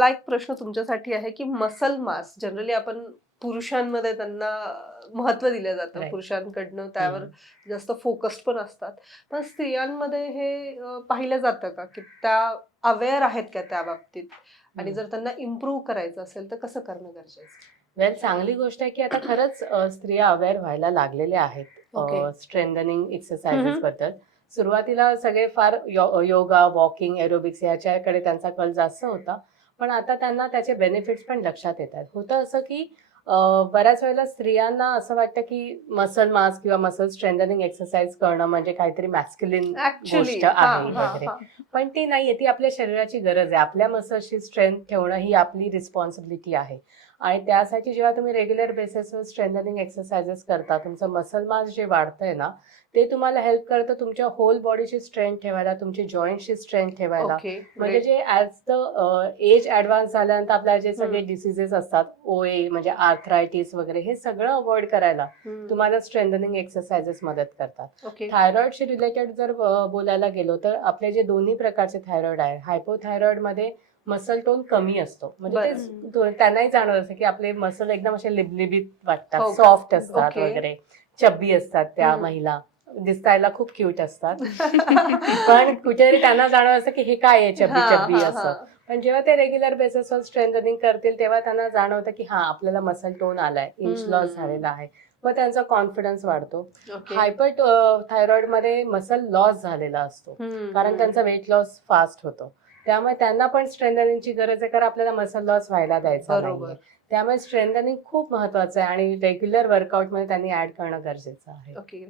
मला एक प्रश्न तुमच्यासाठी आहे की मसल मास जनरली आपण पुरुषांमध्ये त्यांना महत्व दिलं जातं, राईट. पुरुषांकडनं त्यावर जास्त फोकस्ड पण असतात. पण स्त्रियांमध्ये हे पाहिलं जातं का की त्या अवेअर आहेत का त्या बाबतीत, आणि जर त्यांना इम्प्रूव्ह करायचं असेल तर कसं करणं गरजेचं? वेल, चांगली गोष्ट आहे की आता खरंच स्त्रिया अवेअर व्हायला लागलेल्या आहेत ओके. स्ट्रेंथनिंग एक्सरसाइजेस बद्दल. सुरुवातीला सगळे फार योगा, वॉकिंग, एरोबिक्स याच्याकडे त्यांचा कल जास्त होता, पण आता त्यांना त्याचे बेनिफिट्स पण लक्षात येतात. होतं असं की बऱ्याच वेळेला स्त्रियांना असं वाटतं की मसल मास किंवा मसल स्ट्रेंथनिंग एक्सरसाइज करणं म्हणजे काहीतरी मॅस्क्युलिन ऍक्च्युली गोष्ट हा आहे हा वगैरे, हा. पण ती नाहीये. ती आपल्या शरीराची गरज आहे. आपल्या मसल्सची स्ट्रेंथ ठेवणं ही आपली रिस्पॉन्सिबिलिटी आहे. आणि त्यासाठी जेव्हा तुम्ही रेग्युलर बेसिसवर स्ट्रेंथनिंग एक्सरसाइजेस करता, तुमचं मसल मास जे वाढतंय ना, ते तुम्हाला हेल्प करतं तुमच्या होल बॉडीची स्ट्रेंथ ठेवायला, तुमची जॉईंटची स्ट्रेंथ ठेवायला. ओके, म्हणजे जे ॲज द एज ॲडव्हान्स झाल्यानंतर आपल्याला जे सगळे डिसिजेस असतात, ओए म्हणजे आर्थरायटिस वगैरे, हे सगळं अवॉइड करायला तुम्हाला स्ट्रेंथनिंग एक्सरसाइजेस मदत करतात. ओके. थायरॉइडशी रिलेटेड जर बोलायला गेलो तर आपले जे दोन्ही प्रकारचे थायरॉइड आहे, हायपोथायरॉइडमध्ये मसल टोन कमी असतो. म्हणजे ते त्यांनाही जाणवत असतं की आपले मसल एकदम असे लिबलिबीत वाटतात, हो का? सॉफ्ट असतात ओके. वगैरे, चब्बी असतात त्या महिला, दिसायला खूप क्यूट असतात. पण कुठेतरी त्यांना जाणवत असतं की हे काय आहे चब्बी हा चब्बी हा असं. हा. पण जेव्हा ते रेग्युलर बेसिसवर स्ट्रेंथनिंग करतील तेव्हा त्यांना जाणवतं की हा, आपल्याला मसल टोन आलाय, इंच लॉस झालेला आहे. मग त्यांचा कॉन्फिडन्स वाढतो. ओके. हायपर थायरॉइड मध्ये मसल लॉस झालेला असतो, कारण त्यांचा वेट लॉस फास्ट होतो. त्यामुळे त्यांना पण स्ट्रेंथनिंगची गरज आहे, कारण आपल्याला मसल लॉस व्हायला द्यायचा बरोबर. नाहीये. त्यामुळे स्ट्रेंथनिंग खूप महत्वाचं आहे आणि रेग्युलर वर्कआउटमध्ये त्यांनी ऍड करणं गरजेचं आहे. ओके.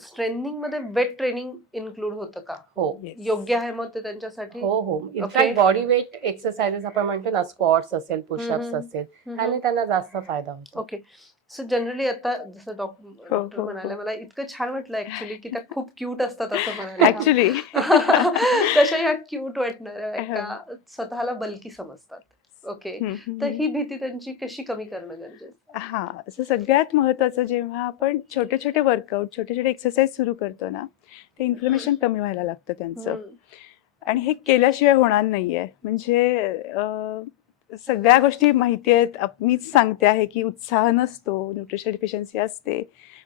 स्ट्रेंथनिंग मध्ये वेट ट्रेनिंग इन्क्लूड होतं का? हो. योग्य आहे मग ते त्यांच्यासाठी? हो हो. Okay. In fact body weight exercises आपण म्हणतो ना, स्क्वॉट्स असेल, पुशअप्स असेल, त्याने त्यांना जास्त फायदा होतो. ओके. सो जनरली आता जसं हो, डॉक्टर हो, म्हणाले, हो. मला इतकं छान वाटलं ऍक्च्युली की त्या खूप क्यूट असतात असं म्हणाले. ऍक्च्युली तशा ह्या क्यूट वाटणाऱ्या हो. बायका स्वतःला बल्की समजतात. ओके. तर ही भीती त्यांची कशी कमी करणं गरजेचं? हा, असं सगळ्यात महत्वाचं, जेव्हा आपण छोटे छोटे वर्कआउट, छोटे छोटे एक्सरसाइज सुरू करतो ना, ते इन्फ्लमेशन कमी व्हायला लागतं त्यांचं. आणि हे केल्याशिवाय होणार नाहीये. म्हणजे सगळ्या गोष्टी माहिती आहेत, मीच सांगते आहे की उत्साह नसतो, न्यूट्रिशन डिफिशियन्सी असते,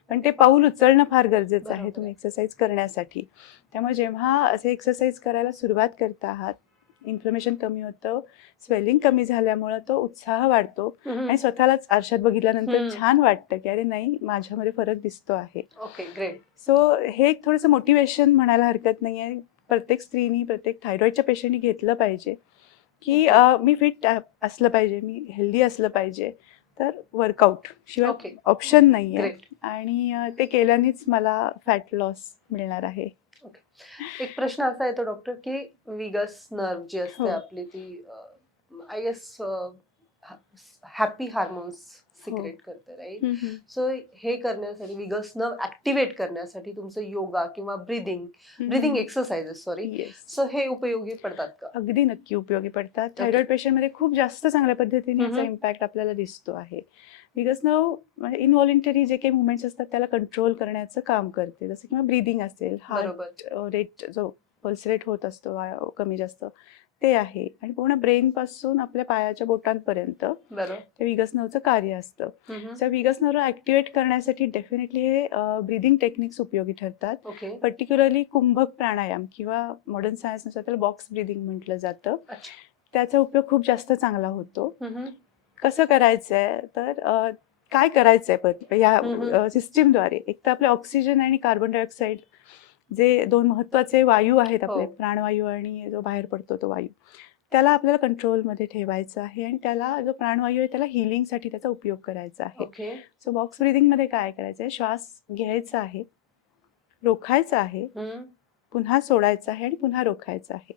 पण ते पाऊल उचलणं फार गरजेचं आहे बरोबर तुम्ही आहे. एक्सरसाइज करण्यासाठी. त्यामुळे जेव्हा असे एक्सरसाइज करायला सुरुवात करता आहात, इन्फ्लमेशन कमी होतं, स्वेलिंग कमी झाल्यामुळं तो उत्साह वाढतो आणि स्वतःलाच आरशात बघितल्यानंतर छान वाटतं की अरे नाही, माझ्यामध्ये फरक दिसतो आहे. Okay, great. सो हे एक थोडंसं मोटिवेशन म्हणायला हरकत नाही आहे. प्रत्येक स्त्रीनी, प्रत्येक थायरॉइडच्या पेशंटनी घेतलं पाहिजे की मी फिट असलं पाहिजे, मी हेल्दी असलं पाहिजे. तर वर्कआउट शिवाय ऑप्शन नाही आहे. आणि ते केल्यानेच मला फॅट लॉस मिळणार आहे. एक प्रश्न असा येतो डॉक्टर की विगस नर्व जी असते आपली, ती I guess happy hormones secrete करते, राईट? सो हे करण्यासाठी, विगस नर्व ऍक्टिव्हेट करण्यासाठी तुमचं योगा किंवा ब्रीदिंग एक्सरसाइजेस, सॉरी, सो हे उपयोगी पडतात का? अगदी नक्की उपयोगी पडतात. थायरॉइड पेशंटमध्ये खूप जास्त चांगल्या पद्धतीने याचा इम्पॅक्ट आपल्याला दिसतो आहे. विगस नर्व म्हणजे इनव्हॉलेंटरी जे काही मुवमेंट्स असतात त्याला कंट्रोल करण्याचं काम करते. जसं किंवा ब्रीदिंग असेल, हार्ट रेट जो पल्स रेट होत असतो कमी जास्त, ते आहे. आणि पूर्ण ब्रेन पासून आपल्या पायाच्या बोटांपर्यंत ते विगस नर्वचं कार्य असतं. त्या विगस नर्व ऍक्टिव्हेट करण्यासाठी डेफिनेटली हे ब्रीदिंग टेक्निक्स उपयोगी ठरतात. पर्टिक्युलरली कुंभक प्राणायाम किंवा मॉडर्न सायन्सनुसार त्याला बॉक्स ब्रीदिंग म्हटलं जातं. त्याचा उपयोग खूप जास्त चांगला होतो. कसं करायचंय तर काय करायचंय या सिस्टीमद्वारे, एक तर आपले ऑक्सिजन आणि कार्बन डायऑक्साईड जे दोन महत्वाचे वायू आहेत आपले, प्राणवायू आणि जो बाहेर पडतो तो वायू, त्याला आपल्याला कंट्रोलमध्ये ठेवायचं आहे. आणि त्याला जो प्राणवायू आहे त्याला हिलिंगसाठी त्याचा उपयोग करायचा आहे. सो बॉक्स ब्रीदिंगमध्ये काय करायचंय, श्वास घ्यायचा आहे, रोखायचा आहे, पुन्हा सोडायचा आहे आणि पुन्हा रोखायचा आहे.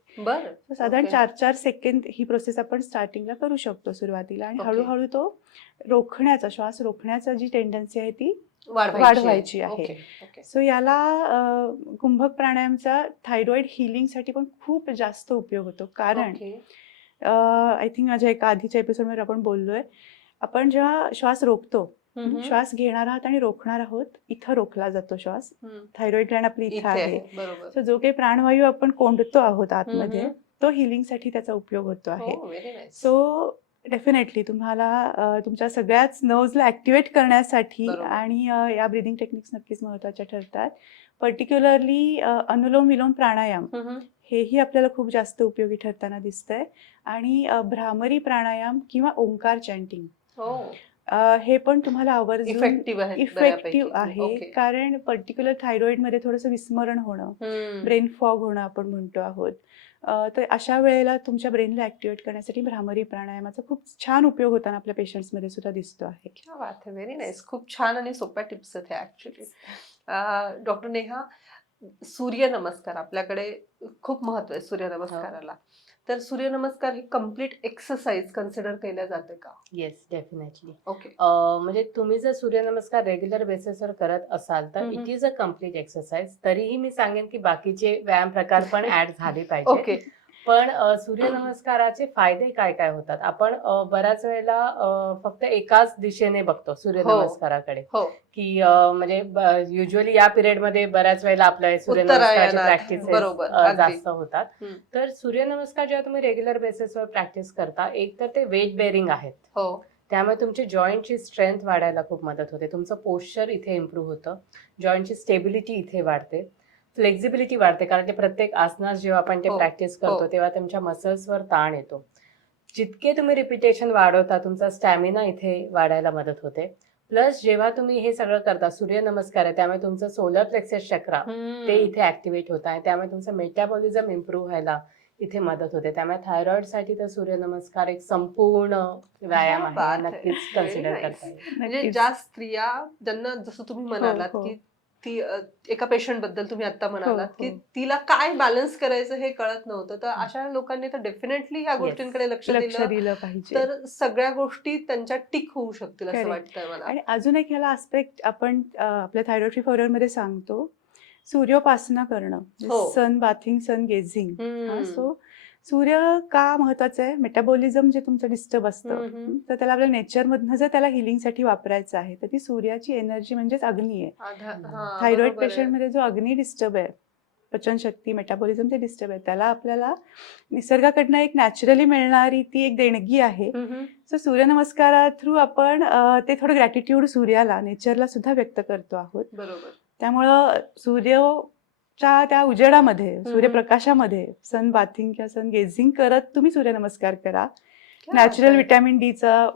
साधारण 4-4 सेकंद ही प्रोसेस आपण स्टार्टिंगला करू शकतो सुरुवातीला. आणि हळूहळू तो श्वास रोखण्याचा जी टेंडन्सी आहे ती वाढवायची आहे. सो याला कुंभक प्राणायामचा थायरॉइड हिलिंगसाठी पण खूप जास्त उपयोग होतो. कारण आय थिंक माझ्या एका आधीच्या एपिसोडमध्ये आपण बोललोय, आपण जेव्हा श्वास रोखतो, श्वास घेणार आहात आणि रोखणार आहोत, इथं रोखला जातो श्वास. थायरॉइड ग्लॅंड आपली इथं आहे. सो जो काही प्राणवायू आपण कोंडतो आहोत आतमध्ये, तो हिलिंगसाठी त्याचा उपयोग होतो आहे. Very nice. सो डेफिनेटली तुम्हाला तुमच्या सगळ्याच नर्व्हजला ॲक्टिवेट करण्यासाठी बरोबर. आणि या ब्रिदिंग टेक्निक्स नक्कीच महत्त्वाच्या ठरतात. पर्टिक्युलरली अनुलोम विलोम प्राणायाम हेही आपल्याला खूप जास्त उपयोगी ठरताना दिसतंय. आणि भ्रामरी प्राणायाम किंवा ओंकार चॅन्टिंग हे पण तुम्हाला आवर्जून इफेक्टिव्ह आहे इफेक्टिव्ह बऱ्यापैकी. आहे. ओके. कारण पर्टिक्युलर थायरॉइडमध्ये थोडंसं विस्मरण होणं, ब्रेन फॉग होणं आपण म्हणतो आहोत. तर अशा वेळेला तुमच्या ब्रेनला ॲक्टिवेट करण्यासाठी भ्रामरी प्राणायामाचा खूप छान उपयोग होताना आपल्या पेशंट्समध्ये सुद्धा दिसतो आहे. क्या बात आहे, व्हेरी नाईस. खूप छान आणि सोप्या टिप्स आहेत ह्या ऍक्च्युली. डॉक्टर नेहा, सूर्यनमस्कार आपल्याकडे खूप महत्व आहे सूर्यनमस्काराला. तर सूर्यनमस्कार ही कम्प्लीट एक्सरसाइज कन्सिडर केल्या जाते का? Yes, definitely. ओके. म्हणजे तुम्ही जर सूर्यनमस्कार रेग्युलर बेसिसवर करत असाल तर it is a complete exercise. तरीही मी सांगेन की बाकीचे व्यायाम प्रकार पण ऍड झाले पाहिजे. ओके. पण सूर्यनमस्काराचे फायदे काय काय होतात? आपण बऱ्याच वेळेला फक्त एकाच दिशेने बघतो सूर्यनमस्काराकडे, हो. की म्हणजे युजली या पिरियड मध्ये बऱ्याच वेळेला आपल्या सूर्यनमस्काराचे उत्तरायणात. प्रॅक्टिस बरोबर, अगदी. जास्त होतात. हम्म. तर सूर्यनमस्कार जेव्हा तुम्ही रेग्युलर बेसिसवर प्रॅक्टिस करता, एक तर ते वेट बेअरिंग आहेत, हो. त्यामुळे तुमची जॉईंटची स्ट्रेंथ वाढायला खूप मदत होते. तुमचं पोश्चर इथे इम्प्रूव्ह होतं, जॉईंटची स्टेबिलिटी इथे वाढते, फ्लेक्झिबिलिटी वाढते. कारण ते प्रत्येक आसनात जेव्हा आपण ते हो, प्रॅक्टिस हो. करतो तेव्हा तुमच्या मसल्सवर ताण येतो. जितके तुम्ही रिपिटेशन वाढवता तुमचा स्टॅमिना इथे वाढायला मदत होते. प्लस जेव्हा तुम्ही हे सगळं करता, सूर्यनमस्कार आहे त्यामुळे तुमचं सोलर प्लेक्सस चक्रा ते इथे ऍक्टिव्हेट होत आहे, त्यामुळे तुमचं मेटाबॉलिझम इम्प्रूव्ह व्हायला इथे मदत होते. त्यामुळे थायरॉइडसाठी तर सूर्यनमस्कार एक संपूर्ण व्यायाम क्या आहे, बात आहे. नक्कीच Very कन्सिडर nice. करता येईल. म्हणजे नक्कीच. ज्या स्त्रिया ज्यांना जसं तुम्ही म्हणालात हो. की ती एका पेशंट बद्दल तुम्ही आता म्हणालात हो. की तिला काय बॅलन्स करायचं हे कळत नव्हतं, तर अशा लोकांनी तर डेफिनेटली ह्या Yes. गोष्टींकडे लक्ष लक्ष दिलं दिलं पाहिजे. तर सगळ्या गोष्टी त्यांच्या टिक होऊ शकतील असं Correct. वाटतंय मला. आणि अजून एक ह्याला आस्पेक्ट आपण आपल्या थायरॉइड फ्री फॉरवर्डमध्ये सांगतो, सूर्योपासना करणं, हो. सन बाथिंग, सन गेझिंग. हम्म. सो सूर्य का महत्वाचं आहे? मेटाबॉलिझम जे तुमचं डिस्टर्ब असतं, तर त्याला आपल्या नेचरमधनं जर त्याला हिलिंगसाठी वापरायचं आहे, तर ती सूर्याची एनर्जी म्हणजेच अग्नी आहे. हा, थायरॉइड बरोबर आहे. पेशंटमध्ये जो अग्नी डिस्टर्ब आहे, पचनशक्ती, मेटाबॉलिझम ते डिस्टर्ब आहे, त्याला आपल्याला निसर्गाकडनं एक नॅचरली मिळणारी ती एक देणगी आहे. सो सूर्यनमस्कारा थ्रू आपण ते थोडं ग्रॅटिट्यूड सूर्याला, नेचरला सुद्धा व्यक्त करतो आहोत. बरोबर. त्यामुळं सूर्याच्या त्या उजेडामध्ये, सूर्यप्रकाशामध्ये सन बाथिंग किंवा सन गेझिंग करत तुम्ही सूर्यनमस्कार करा. नॅचरल व्हिटॅमिन डीचा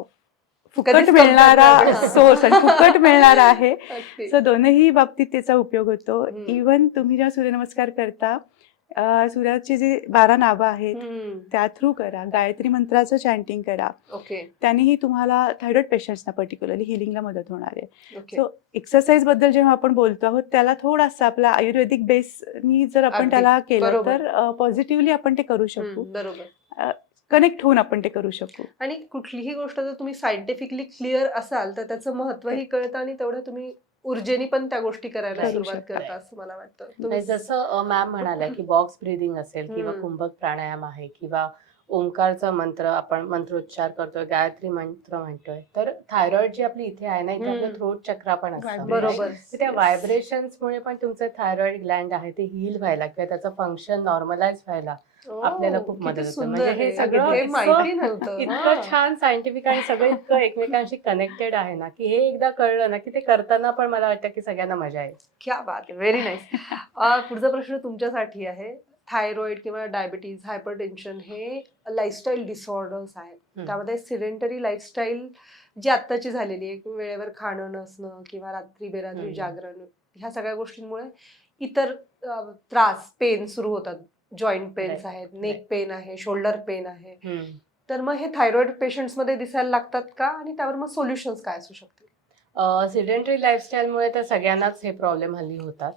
फुकट कधीच मिळणारा संपत नाही. सोर्स आणि फुकट मिळणारा आहे. अगदी. सो दोनही बाबतीत त्याचा उपयोग होतो. हम्म. इवन तुम्ही जेव्हा सूर्यनमस्कार करता, सूर्याची जी 12 नावं आहेत त्या थ्रू करा, गायत्री मंत्राचं चॅन्टिंग करा. ओके. त्यानेही तुम्हाला थायरॉइड पेशंट्सना पर्टिक्युलरली हिलिंगला मदत होणार आहे. ओके. सो एक्सरसाइज बद्दल जेव्हा आपण बोलतो आहोत त्याला थोडासा आपला आयुर्वेदिक बेसनी जर आपण अगदी. त्याला केलं बरोबर. तर पॉझिटिव्हली आपण ते करू शकू, बरोबर. कनेक्ट होऊन आपण ते करू शकू. आणि कुठलीही गोष्ट जर तुम्ही सायंटिफिकली क्लिअर असाल तर त्याचं महत्वही कळतं आणि तेवढं तुम्ही ऊर्जेनी पण त्या गोष्टी करायला करू सुरुवात शकता. करता असं मला वाटतं. नाही, तुम्ही- जसं मॅम म्हणाल्या की बॉक्स ब्रीदिंग असेल किंवा कुंभक प्राणायाम आहे किंवा ओंकारचा मंत्र आपण मंत्रोच्चार करतोय, गायत्री मंत्र म्हणतोय, तर थायरॉइड जी आपली इथे आहे ना, इथे आपलं थ्रोट चक्रा पण असतं. बरोबर. right? तर त्या व्हायब्रेशन्समुळे पण तुमचं थायरॉइड ग्लँड आहे ते हील व्हायला किंवा त्याचं फंक्शन नॉर्मलाइज व्हायला आपल्याला खूप किती मदत होते. सुंदर म्हणजे हे हे. सगळं हे इतकं- माहिती नव्हतं. इतकं छान सायंटिफिक आणि सगळं इतकं एकमेकांशी कनेक्टेड आहे ना, की हे एकदा कळलं ना की ते करताना पण मला वाटतं की सगळ्यांना मजा येईल. क्या बात आहे, व्हेरी नाईस. पुढचा प्रश्न तुमच्यासाठी आहे. थायरॉइड किंवा डायबिटीज, हायपरटेन्शन हे लाईफस्टाईल डिसऑर्डर्स आहेत. त्यामध्ये सिडेंटरी लाईफस्टाईल जी आत्ताची झालेली आहे, वेळेवर खाणं नसणं किंवा रात्री बेरात्री जागरण, ह्या सगळ्या गोष्टींमुळे इतर त्रास, पेन सुरू होतात. जॉईंट पेन्स आहेत, नेक पेन आहे, शोल्डर पेन आहे. तर मग हे थायरॉइड पेशंट्स मध्ये दिसायला लागतात का आणि त्यावर मग सोल्युशन्स काय असू शकतील? सिडेंटरी लाईफस्टाईलमुळे तर सगळ्यांनाच हे प्रॉब्लेम हल्ली होतात.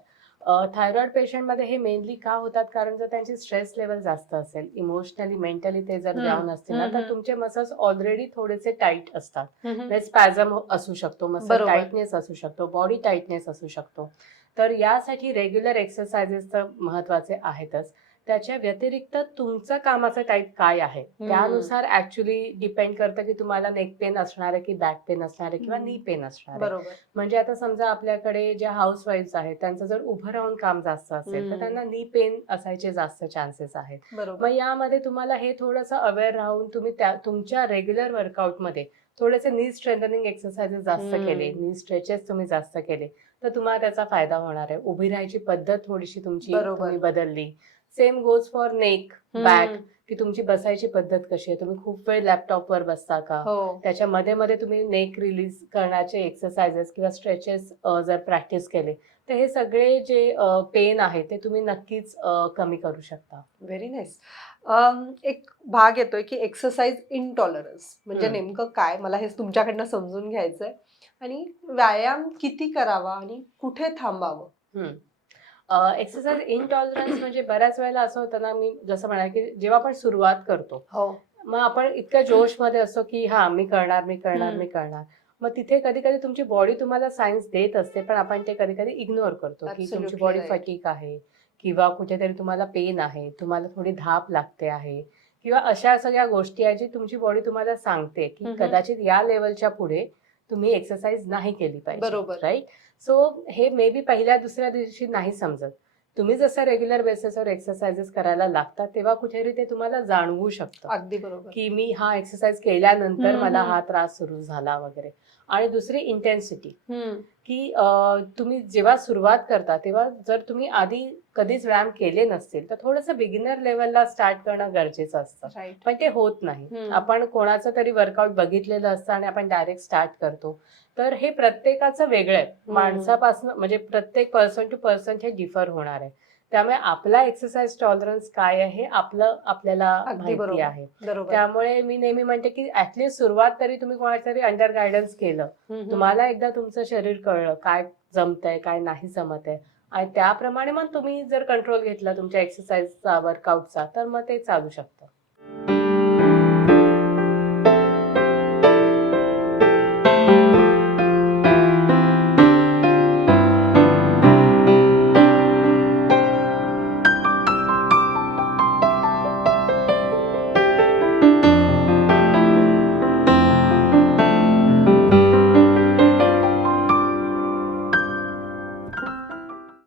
थायरॉइड पेशंटमध्ये हे मेनली का होतात? कारण जर त्यांची स्ट्रेस लेवल जास्त असेल, इमोशनली मेंटली ते जर डाऊन असतील ना, तर तुमचे मसल्स ऑलरेडी थोडेसे टाईट असतात. स्पॅझम असू शकतो, मसल बरोबर. टाईटनेस असू शकतो, बॉडी टाईटनेस असू शकतो. तर यासाठी रेग्युलर एक्सरसाइजेस तर महत्वाचे आहेतच. त्याच्या व्यतिरिक्त तुमचं कामाचं टाईप काय आहे त्यानुसार ऍक्च्युली डिपेंड करतं की तुम्हाला नेक पेन असणार आहे की बॅक पेन असणार आहे किंवा नी पेन असणार आहे. बरोबर. म्हणजे आता समजा आपल्याकडे ज्या हाऊस वाईफ्स आहेत त्यांचं जर उभं राहून काम जास्त असेल तर त्यांना नी पेन असायचे जास्त चान्सेस आहेत. बरोबर. मग यामध्ये तुम्हाला हे थोडंसं अवेअर राहून तुम्ही तुमच्या रेग्युलर वर्कआउटमध्ये थोडेसे नी स्ट्रेंथनिंग एक्सरसाइजेस जास्त केले, नी स्ट्रेचेस तुम्ही जास्त केले तर तुम्हाला त्याचा फायदा होणार आहे. उभी राहायची पद्धत थोडीशी तुमची बरोबर. तुम्ही बदलली. Same goes for neck, back, की तुमची बसायची पद्धत कशी आहे. तुम्ही खूप वेळ लॅपटॉपवर बसता का, हो. त्याच्या मध्ये मध्ये तुम्ही नेक रिलीज करण्याचे एक्सरसाइजेस किंवा स्ट्रेचेस जर प्रॅक्टिस केले तर हे सगळे जे पेन आहे ते तुम्ही नक्कीच कमी करू शकता. Very nice. एक भाग येतोय की एक्सरसाइज इंटॉलरन्स म्हणजे नेमकं काय, मला हे तुमच्याकडनं समजून घ्यायचंय आणि व्यायाम किती करावा आणि कुठे थांबावं. एक्सरसाइज इंटॉलरन्स म्हणजे बऱ्याच वेळेला असं होतं ना, मी जसं म्हणाले की जेव्हा आपण सुरुवात करतो हो. मग आपण इतक्या जोशमध्ये असतो की हा मी करणार. मग तिथे कधी कधी तुमची बॉडी तुम्हाला सायन्स देत असते पण आपण ते कधी कधी इग्नोर करतो की Absolutely तुमची बॉडी right. फटीक आहे किंवा कुठेतरी तुम्हाला पेन आहे, तुम्हाला थोडी धाप लागते आहे किंवा अशा सगळ्या गोष्टी आहेत जी तुमची बॉडी तुम्हाला सांगते की कदाचित या लेवलच्या पुढे तुम्ही एक्सरसाइज नाही केली पाहिजे. बरोबर. राईट. सो हे मे बी पहिल्या दुसऱ्या दिवशी नाही समजत. तुम्ही जसं रेग्युलर बेसिसवर एक्सरसाइजेस करायला लागतात तेव्हा कुठेतरी ते तुम्हाला जाणवू शकतं अगदी बरोबर. की मी हा एक्सरसाइज केल्यानंतर मला हा त्रास सुरू झाला वगैरे. आणि दुसरी इंटेन्सिटी की तुम्ही जेव्हा सुरुवात करता तेव्हा जर तुम्ही आधी कधीच व्यायाम केले नसतील तर थोडंसं बिगिनर लेवलला स्टार्ट करणं गरजेचं असतं. राईट. पण ते होत नाही. आपण कोणाचं तरी वर्कआउट बघितलेलं असतं आणि आपण डायरेक्ट स्टार्ट करतो. तर हे प्रत्येकाचं वेगळं आहे. माणसापासून म्हणजे प्रत्येक पर्सन टू पर्सन हे डिफर होणार आहे. त्यामुळे आपला एक्सरसाइज टॉलरन्स काय आहे हे आपल्याला अगदी माहिती बरोबर. आहे. बरोबर. त्यामुळे मी नेहमी म्हणते की ऍटलीस्ट सुरुवात तरी तुम्ही कोणाच्या तरी अंडर गायडन्स केलं, तुम्हाला एकदा तुमचं शरीर कळलं काय जमतंय काय नाही जमत आहे आणि त्याप्रमाणे मग तुम्ही जर कंट्रोल घेतला तुमच्या एक्सरसाइजचा वर्कआउटचा तर मग ते चालू शकतं.